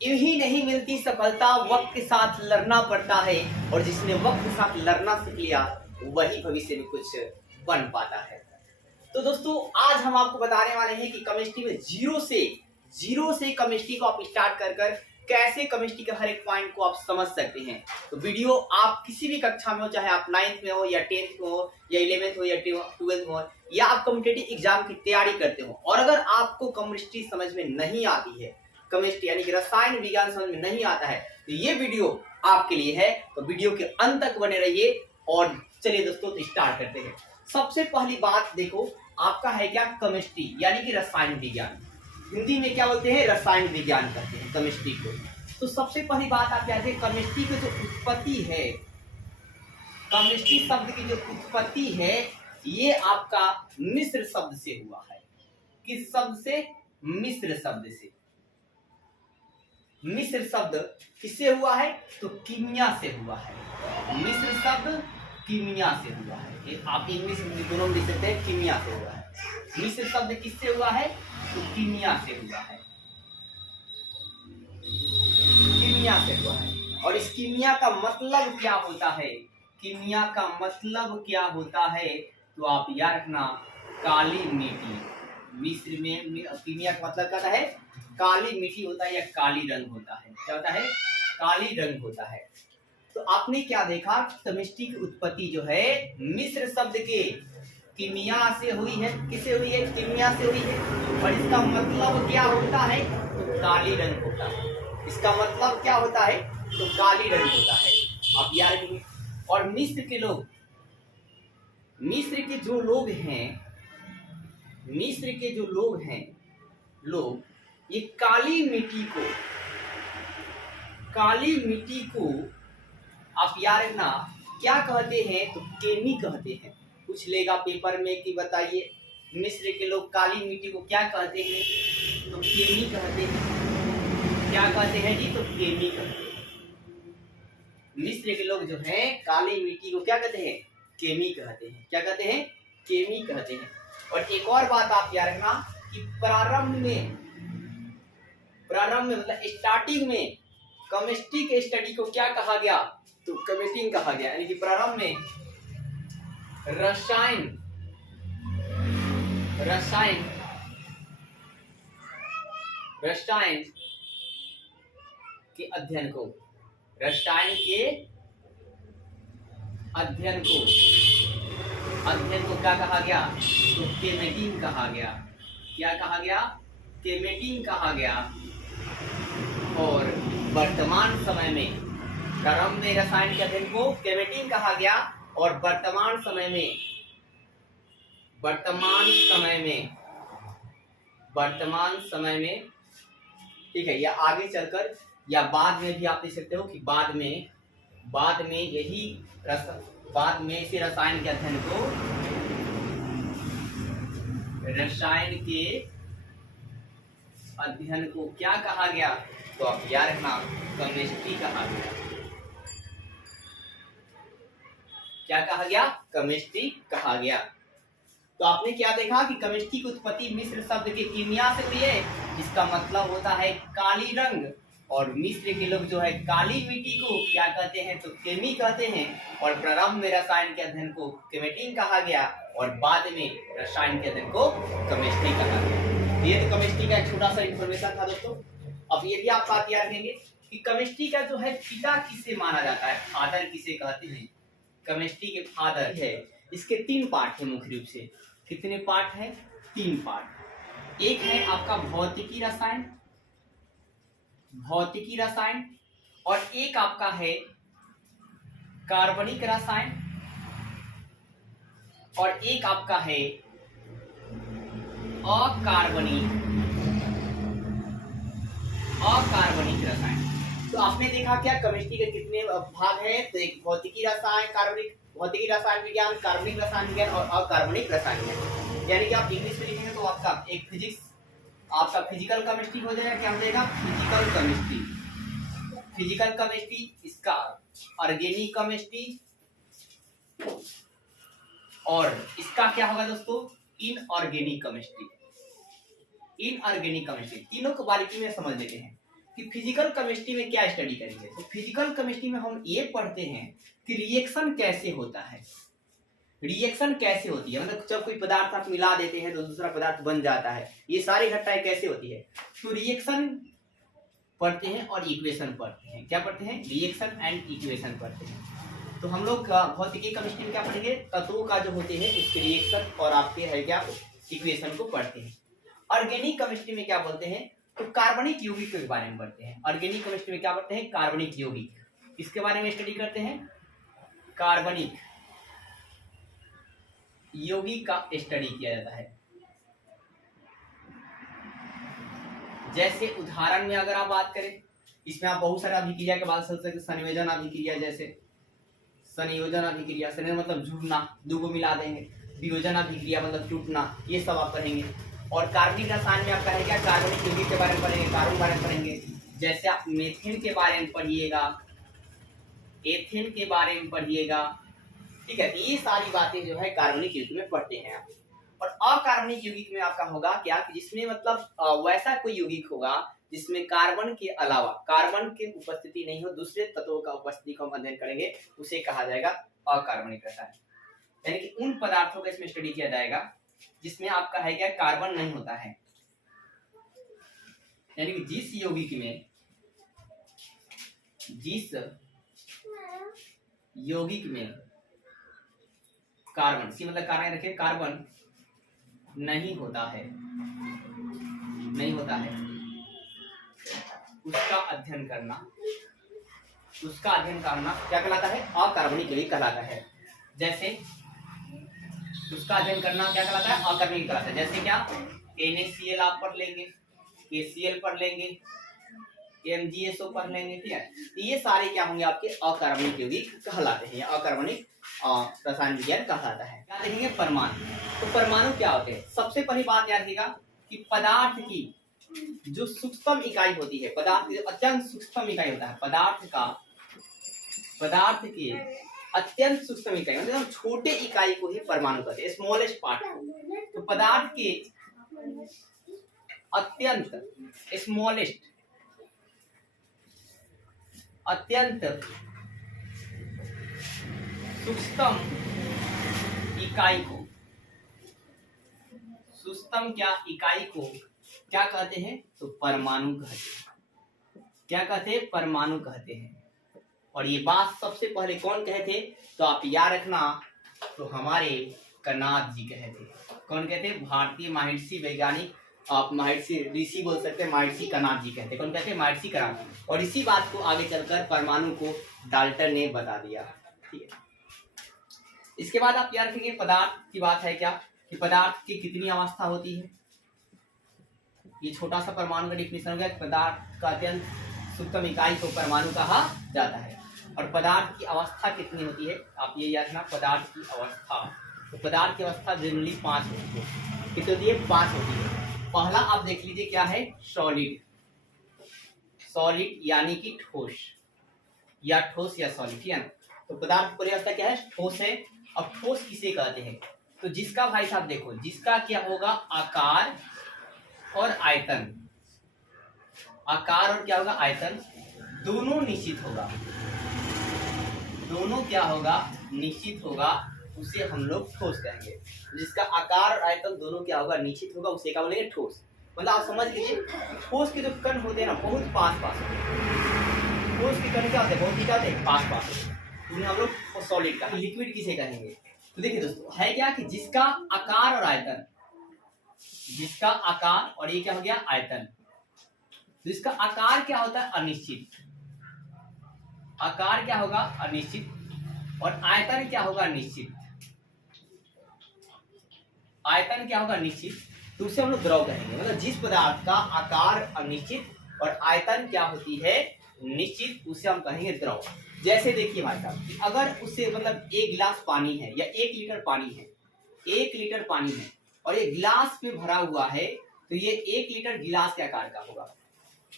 यूं ही नहीं मिलती सफलता, वक्त के साथ लड़ना पड़ता है। और जिसने वक्त के साथ लड़ना सीख लिया वही भविष्य में कुछ बन पाता है। तो दोस्तों आज हम आपको बताने वाले हैं कि केमिस्ट्री में जीरो से केमिस्ट्री को आप स्टार्ट कर कैसे केमिस्ट्री के हर एक पॉइंट को आप समझ सकते हैं। तो वीडियो आप किसी भी कक्षा में हो, चाहे आप 9th में हो या 10th में हो या 11th हो या 12th में हो या आप कॉम्पिटिटिव एग्जाम की तैयारी करते हो, और अगर आपको केमिस्ट्री समझ में नहीं आती है, केमिस्ट्री यानी कि रसायन विज्ञान समझ में नहीं आता है, तो ये वीडियो आपके लिए है। तो वीडियो के अंत तक बने रहिए। और चलिए दोस्तों तो स्टार्ट करते हैं। सबसे पहली बात देखो, आपका है क्या केमिस्ट्री यानी कि रसायन विज्ञान। हिंदी में क्या बोलते हैं? रसायन विज्ञान कहते हैं केमिस्ट्री को। तो सबसे पहली बात आप कहते हैं केमिस्ट्री की जो उत्पत्ति है, केमिस्ट्री शब्द की जो उत्पत्ति है ये आपका मिस्र शब्द से हुआ है। किस शब्द से? मिस्र शब्द से। मिस्र शब्द किससे हुआ है? तो कीमिया से हुआ है। मिस्र शब्द कीमिया से हुआ है। आप इंग्लिश में दोनों लिख सकते हैं, कीमिया से हुआ है। मिस्र शब्द किससे हुआ है? तो कीमिया से हुआ है। कीमिया से हुआ है। और इस कीमिया का मतलब क्या होता है? कीमिया का मतलब क्या होता है? तो आप याद रखना, काली मिट्टी। मिस्र में कीमिया का मतलब क्या है? काली मिट्टी होता है या काली रंग होता है। क्या होता है? काली रंग होता है। तो आपने क्या देखा, केमिस्ट्री की उत्पत्ति जो है मिस्र शब्द के कीमिया से हुई है। किससे हुई है? कीमिया से हुई है। और इसका मतलब क्या होता है? तो काली रंग होता है। इसका मतलब क्या होता है? तो काली रंग होता है। आप याद रखेंगे। और मिस्र के लोग, मिस्र के जो लोग हैं, मिस्र के जो लोग हैं, लोग ये काली मिट्टी को आप याद रखना क्या कहते हैं? तो केमी कहते हैं। पूछ लेगा पेपर में कि बताइए मिस्र के लोग काली मिट्टी को क्या कहते हैं? तो केमी कहते हैं। क्या कहते हैं जी? तो केमी कहते हैं। मिस्र के लोग जो हैं काली मिट्टी को क्या कहते हैं? केमी कहते हैं। क्या कहते हैं? केमी कहते हैं। और एक और बात आप याद रखना कि प्रारंभ में मतलब स्टार्टिंग में केमिस्ट्री के स्टडी को क्या कहा गया? तो केमिस्ट्री कहा गया। यानी कि प्रारंभ में रसायन के अध्ययन को क्या कहा गया? तो केमेटिंग कहा गया। क्या कहा गया? केमेटिंग कहा गया। और वर्तमान समय में प्रारंभ में रसायन के अध्ययन को केमेटिंग कहा गया। और वर्तमान समय में ठीक है, या आगे चलकर या बाद में भी आप देख सकते हो कि बाद में इसी रसायन के अध्ययन को क्या कहा गया? तो आप याद रखना, केमिस्ट्री कहा गया। क्या कहा गया? केमिस्ट्री कहा गया। तो आपने क्या देखा कि केमिस्ट्री की उत्पत्ति मिस्र शब्द के कीमिया से हुई है, जिसका मतलब होता है काली रंग। और मिस्र के लोग जो है काली मिट्टी को क्या कहते हैं? तो केमी कहते हैं। और प्रारंभ में रसायन के अध्ययन को केमेटिंग कहा गया और बाद में रसायन के अध्ययन को केमिस्ट्री कहा गया। ये तो केमिस्ट्री का एक छोटा सा इंफॉर्मेशन था दोस्तों। अब ये भी आप बात याद रखेंगे कि केमिस्ट्री का जो है पिता किसे माना जाता है, फादर किसे कहते हैं? केमिस्ट्री के फादर है। इसके 3 पार्ट है मुख्य रूप से। कितने पार्ट है? 3 पार्ट। एक है आपका भौतिकी रसायन, और एक आपका है कार्बनिक रसायन, और एक आपका है अकार्बनिक रसायन। तो आपने देखा क्या केमिस्ट्री के कितने भाग हैं? तो एक भौतिकी रसायन विज्ञान, कार्बनिक रसायन विज्ञान और अकार्बनिक रसायन विज्ञान। यानी कि आप इंग्लिश में लिखेंगे तो आपका एक आपका फिजिकल केमिस्ट्री हो जाएगा। क्या हो जाएगा? फिजिकल केमिस्ट्री, इसका ऑर्गेनिक केमिस्ट्री, और इसका क्या होगा दोस्तों? Inorganic chemistry. तीनों को बारीकी में समझ लेते हैं। कि फिजिकल केमिस्ट्री में क्या स्टडी करेंगे। तो फिजिकल केमिस्ट्री में हम ये पढ़ते हैं कि रिएक्शन कैसे होता है, रिएक्शन कैसे होती है, मतलब जब कोई पदार्थ आप मिला देते हैं तो दूसरा पदार्थ बन जाता है, ये सारी घटनाएं कैसे होती है। तो रिएक्शन पढ़ते हैं और इक्वेशन पढ़ते हैं। क्या पढ़ते हैं? रिएक्शन एंड इक्वेशन पढ़ते हैं। तो हम लोग भौतिकी केमिस्ट्री में क्या पढ़ेंगे? तत्वों का जो होते हैं उसके रिएक्शन और आपके है क्या इक्वेशन को पढ़ते हैं। ऑर्गेनिक केमिस्ट्री में क्या बोलते हैं? तो कार्बनिक यौगिक के बारे में पढ़ते हैं। ऑर्गेनिक केमिस्ट्री में क्या पढ़ते हैं? कार्बनिक यौगिक। इसके बारे में स्टडी करते हैं, कार्बनिक यौगिक का स्टडी किया जाता है। जैसे उदाहरण में अगर आप बात करें, इसमें आप बहुत सारे अभिक्रिया के बात कर सकते, संयोजन अभिक्रिया, जैसे संयोजन अभिक्रिया, संयोजन मतलब जुड़ना, दो को मिला देंगे, वियोजन अभिक्रिया मतलब टूटना, ये सब आप पढ़ेंगे। और कार्बनिक रसायन में आपका है क्या? कार्बनिक यौगिक के बारे में पढ़ेंगे, कार्बन के बारे में पढ़ेंगे। जैसे आप मेथेन के बारे में पढ़िएगा, एथेन के बारे में पढ़िएगा, ठीक है। ये सारी बातें जो है कार्बनिक यौगिक में पढ़ते हैं आप। और अकार्बनिक यौगिक में आपका होगा क्या? जिसमें मतलब वैसा कोई यौगिक होगा जिसमें कार्बन के अलावा, कार्बन की उपस्थिति नहीं हो, दूसरे तत्वों का उपस्थिति को हम अध्ययन करेंगे, उसे कहा जाएगा अकार्बनिक रसायन। यानी कि उन पदार्थों का इसमें स्टडी किया जाएगा जिसमें आपका है क्या? कार्बन नहीं होता है। यानी कि जिस यौगिक में कार्बन, सी मतलब कार्बन रखे, कार्बन नहीं होता है, उसका अध्ययन करना क्या कहलाता है? अकार्बनिक यौगिक कहलाता है। जैसे उसका अध्ययन करना क्या कहलाता है? अकार्बनिक कहलाता है। जैसे क्या? NaCl आप पढ़ लेंगे, KCl पढ़ लेंगे, MgSO पढ़ लेंगे, ठीक है। तो ये सारे क्या होंगे? आपके अकार्बनिक यौगिक कहलाते हैं, अकार्बनिक रसायन विज्ञान कहलाता है। क्या देखेंगे? परमाणु। तो परमाणु क्या होते हैं? सबसे पहली बात याद रखिएगा कि पदार्थ की जो सूक्ष्म इकाई होती है, पदार्थ की अत्यंत सूक्ष्म इकाई होता है, पदार्थ की अत्यंत सूक्ष्म इकाई मतलब छोटे इकाई को ही परमाणु कहते हैं, स्मॉलेस्ट पार्ट को। तो पदार्थ के अत्यंत स्मॉलेस्ट, अत्यंत सूक्ष्म इकाई को, क्या कहते हैं? तो परमाणु कहते हैं। क्या कहते हैं? परमाणु कहते हैं। और ये बात सबसे पहले कौन कहे थे? तो आप याद रखना, तो हमारे कनाद जी कहे थे। कौन कहते हैं? भारतीय महर्षि वैज्ञानिक, आप महर्षि ऋषि बोल सकते हैं, महर्षि कनाद जी कहते हैं। कौन कहते हैं? महर्षि कनाद। और इसी बात को आगे चलकर परमाणु को डाल्टन ने बता दिया, ठीक है। इसके बाद आप याद रखेंगे, पदार्थ की बात है क्या कि पदार्थ की कितनी अवस्था होती है। ये छोटा सा परमाणु का डिफिनेशन हो गया। पदार्थ का अत्यंत सूक्ष्म इकाई को परमाणु कहा जाता है। और पदार्थ की अवस्था कितनी होती है? आप ये याद रखना, पदार्थ की अवस्था। तो पदार्थ की अवस्था जनरली 5 होती है। कितनी होती है? 5 होती है। पहला आप देख लीजिए क्या है? सॉलिड यानी कि ठोस या सॉलिड, ठीक है। तो पदार्थ की अवस्था क्या है? ठोस है। अब ठोस किसे कहते हैं? तो जिसका भाई साहब देखो, जिसका क्या होगा? आकार और आयतन, आकार और क्या होगा? आयतन दोनों निश्चित होगा, दोनों क्या होगा? निश्चित होगा, उसे हम लोग ठोस कहेंगे। जिसका आकार और आयतन दोनों क्या होगा? निश्चित होगा, उसे क्या बोलेंगे? ठोस। मतलब आप समझ लीजिए, ठोस के जो कण होते हैं ना, बहुत पास होते हैं। ठोस के कण क्या होते हैं? बहुत ही क्या होते हैं? पास उन्हें हम लोग सॉलिड का। लिक्विड किसे कहेंगे? तो देखिए दोस्तों, है क्या कि जिसका आकार और आयतन, जिसका आकार और ये क्या हो गया? आयतन। तो इसका आकार क्या होता है? अनिश्चित। आकार क्या होगा? अनिश्चित। और आयतन क्या होगा? निश्चित। आयतन क्या होगा? निश्चित। तो उसे हम लोग द्रव कहेंगे। मतलब जिस पदार्थ का आकार अनिश्चित और आयतन क्या होती है? निश्चित, उसे हम कहेंगे द्रव। जैसे देखिए भाई साहब, अगर उससे मतलब 1 गिलास पानी है या 1 लीटर पानी है, 1 लीटर पानी है और ये गिलास में भरा हुआ है, तो ये 1 लीटर गिलास के आकार का होगा।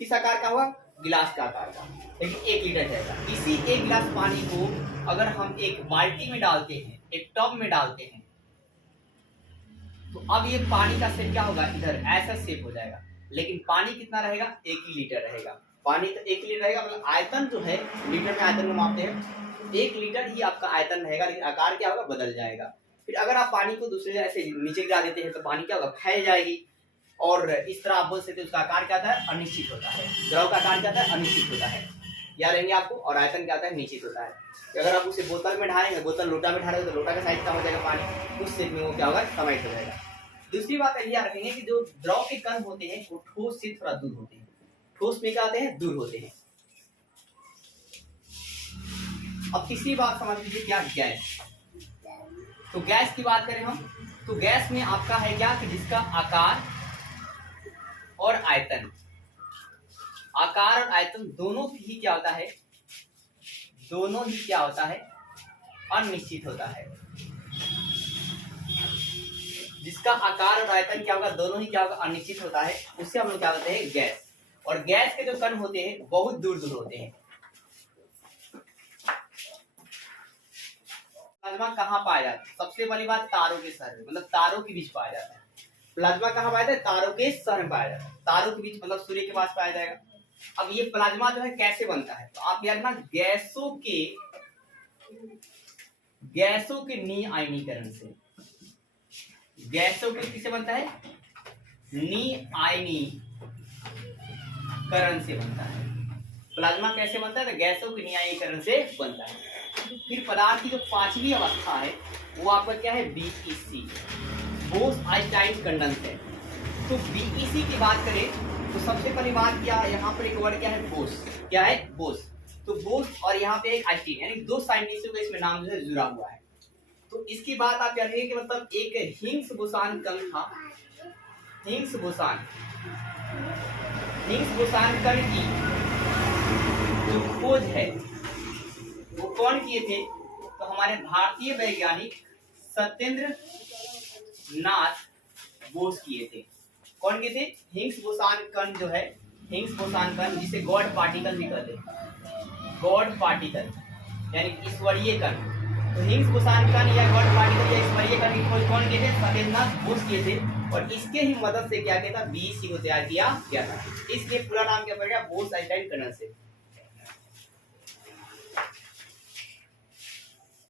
किस आकार का होगा? गिलास का आकार का, लेकिन 1 लीटर जाएगा। इसी 1 गिलास पानी को अगर हम एक बाल्टी में डालते हैं, एक टब में डालते हैं, तो अब ये पानी का शेप क्या होगा? इधर ऐसा शेप हो जाएगा, लेकिन पानी कितना रहेगा? 1 ही लीटर रहेगा। पानी तो 1 लीटर रहेगा, मतलब आयतन जो है लीटर में आयतन को मापते हैं, 1 लीटर ही आपका आयतन रहेगा, लेकिन आकार क्या होगा, बदल जाएगा। फिर अगर आप पानी को दूसरे जगह से नीचे गिरा देते हैं तो पानी क्या होगा, फैल जाएगी, और इस तरह आप बोल सकते हैं उसका आकार क्या होता है, अनिश्चित होता है। द्रव का आकार क्या होता है, अनिश्चित होता है, याद रहेंगे आपको। और आयतन क्या होता है, निश्चित होता है। तो अगर आप उसे बोतल में ढालेंगे, बोतल लोटा में ढालेंगे तो लोटा का साइज कम हो जाएगा, पानी उस शेप में वो क्या होगा, समाहित हो जाएगा। दूसरी बात याद रखेंगे कि जो द्रव के कण होते हैं वो ठोस से थोड़ा दूर होते हैं, ठोस में क्या होते हैं, दूर होते हैं। अब तीसरी बात समझ लीजिए, क्या गैस। तो गैस की बात करें हम, तो गैस में आपका है क्या कि जिसका आकार और आयतन, आकार और आयतन दोनों ही क्या होता है, दोनों ही क्या होता है, अनिश्चित होता है। जिसका आकार और आयतन क्या होगा, दोनों ही क्या होगा, अनिश्चित होता है, उससे हम लोग क्या कहते हैं, गैस। और गैस के जो कण होते हैं बहुत दूर दूर होते हैं। प्लाज्मा कहाँ पाया जाता है, सबसे पहली बात तारों के शहर में, मतलब तारों के बीच पाया जाता है। प्लाज्मा कहाँ पाया जाता है, तारों के शहर में पाया जाता है, तारों के बीच मतलब सूर्य के पास पाया जाएगा। अब ये प्लाज्मा जो है कैसे बनता है, तो आप याद रखना, गैसों के निआयनीकरण से, गैसों के किससे बनता है, निआयनीकरण से बनता है। प्लाज्मा कैसे बनता है, तो गैसों के निआयनीकरण से बनता है। फिर पदार्थ की जो पांचवी अवस्था है वो आपका क्या है, बीईसी, बोस-आइंस्टाइन कंडेंसर। तो बीईसी की बात करें तो सबसे पहली बात क्या, यहाँ पर एक वर्ड क्या है, बोस, क्या है, बोस। तो बोस और यहाँ पे एक आइंस्टीन, यानी दो साइंटिस्टों का इसमें नाम जो है जुड़ा हुआ है। तो इसकी बात आप करेंगे कि मतलब एक हिग्स बोसान कण था, हिग्स बोसान कण की जो खोज है वो कौन किए थे, तो हमारे भारतीय वैज्ञानिक सत्येंद्र नाथ बोस किए थे। कौन किए थे, हिग्स बोसान कण जो है, हिग्स बोसान कण जिसे गॉड पार्टिकल भी कहते हैं, गॉड पार्टिकल यानी ईश्वरीय कण। तो हिग्स बोसान कण या गॉड पार्टिकल या ईश्वरीय कण की खोज कौन किए थे, सत्येंद्र नाथ बोस किए थे। और इसके ही मदद से क्या किया था, बीईसी को तैयार किया गया था। इसलिए पूरा नाम क्या पड़ गया, बोस-आइंस्टाइन कंडेंसर।